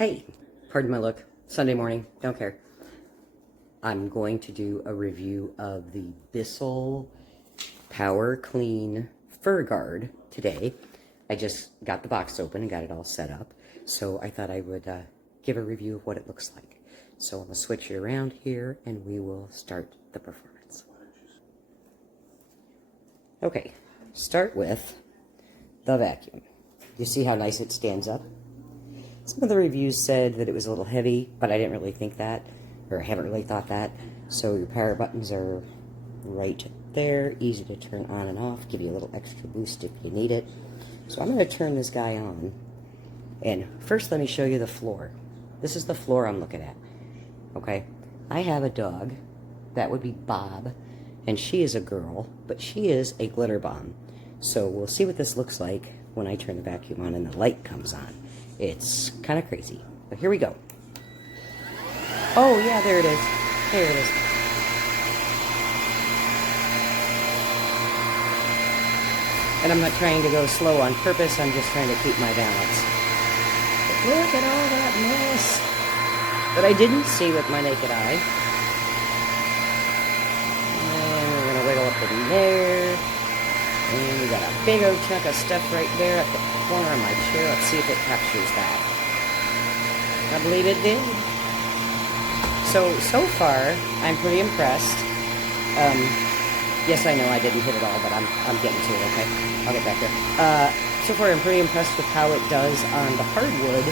Hey, pardon my look. Sunday morning, don't care. I'm going to do a review of the Bissell PowerClean FurGuard today. I just got the box open and got it all set up, so I thought I would give a review of what it looks like. So I'm going to switch it around here and we will start the performance. Okay, start with the vacuum. You see how nice it stands up? Some of the reviews said that it was a little heavy, but I didn't really think that, or haven't really thought that. So your power buttons are right there, easy to turn on and off, give you a little extra boost if you need it. So I'm going to turn this guy on, and first let me show you the floor. This is the floor I'm looking at, okay? I have a dog, that would be Bob, and she is a girl, but she is a glitter bomb. So we'll see what this looks like when I turn the vacuum on and the light comes on. It's kind of crazy, but here we go. Oh yeah, there it is. There it is. And I'm not trying to go slow on purpose, I'm just trying to keep my balance. But look at all that mess that I didn't see with my naked eye. And we're gonna wiggle up in there. And we got a big old chunk of stuff right there at the corner of my chair. Let's see if it captures that. I believe it did. So far, I'm pretty impressed. Yes, I know I didn't hit it all, but I'm getting to it, okay? I'll get back there. So far, I'm pretty impressed with how it does on the hardwood.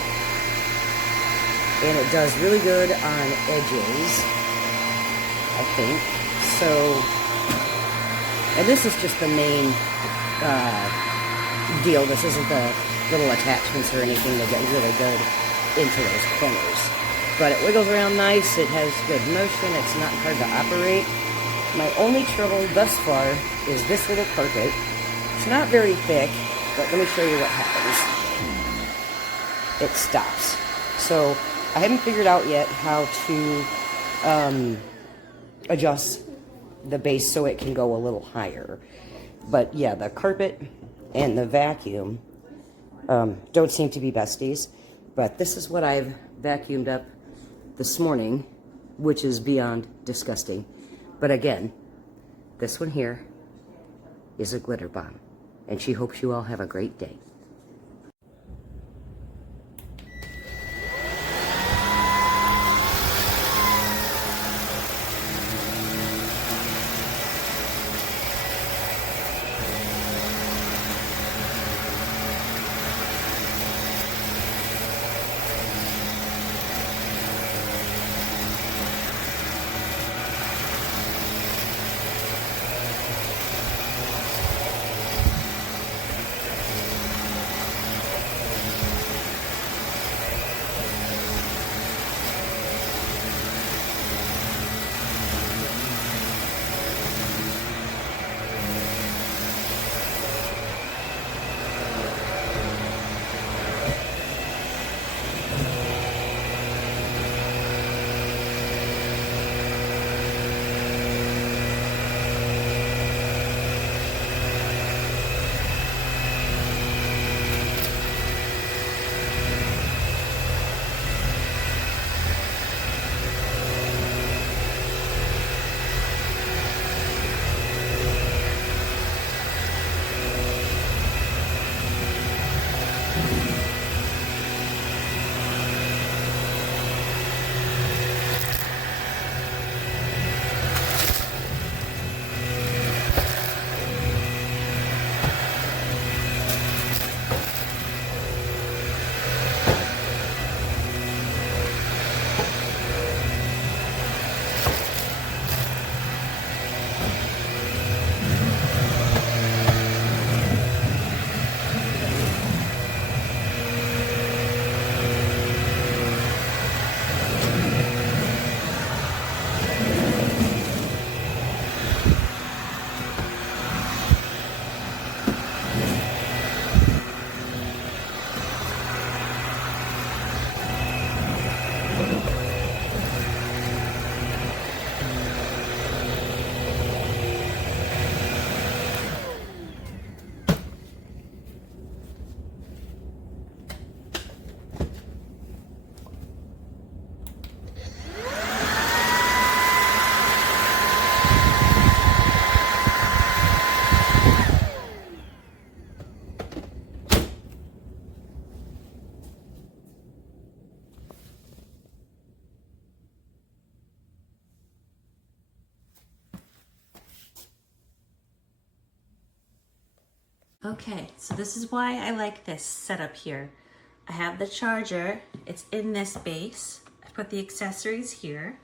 And it does really good on edges, I think. So, and this is just the main deal. This isn't the little attachments or anything that get really good into those corners. But it wiggles around nice, it has good motion, it's not hard to operate. My only trouble thus far is this little carpet. It's not very thick, but let me show you what happens. It stops. So I haven't figured out yet how to adjust the base so it can go a little higher. But yeah, the carpet and the vacuum don't seem to be besties. But this is what I've vacuumed up this morning, which is beyond disgusting. But again, this one here is a glitter bomb. And she hopes you all have a great day. Okay, so this is why I like this setup here. I have the charger, it's in this base. I put the accessories here.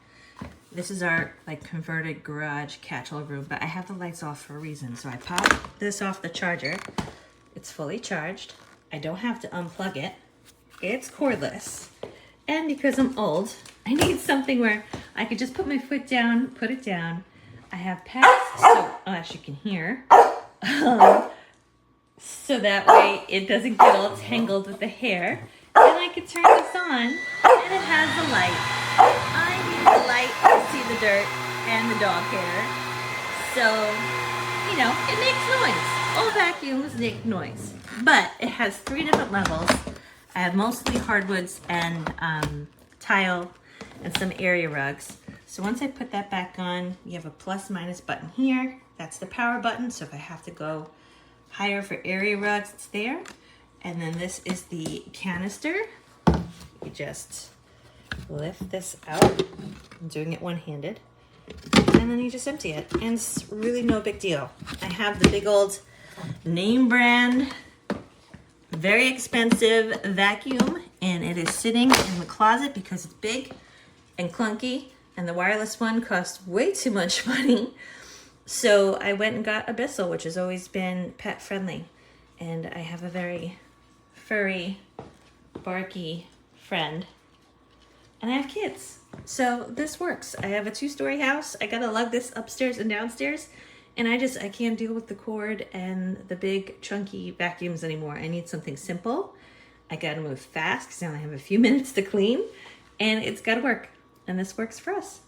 This is our like converted garage catch-all room, but I have the lights off for a reason. So I pop this off the charger. It's fully charged. I don't have to unplug it. It's cordless. And because I'm old, I need something where I could just put my foot down, put it down. I have pads, so as you can hear, so that way it doesn't get all tangled with the hair. And I could turn this on, and it has the light. I need the light to see the dirt and the dog hair. So, you know, it makes noise. All vacuums make noise. But it has 3 different levels. I have mostly hardwoods and tile and some area rugs. So once I put that back on, you have a plus minus button here. That's the power button. So if I have to go higher for area rugs, it's there. And then this is the canister. You just lift this out. I'm doing it one-handed. And then you just empty it. And it's really no big deal. I have the big old name brand, very expensive vacuum. And it is sitting in the closet because it's big and clunky. And the wireless one costs way too much money. So I went and got a Bissell, which has always been pet friendly. And I have a very furry, barky friend. And I have kids. So this works. I have a 2-story house. I gotta lug this upstairs and downstairs. And I can't deal with the cord and the big chunky vacuums anymore. I need something simple. I gotta move fast because I only have a few minutes to clean. And it's gotta work. And this works for us.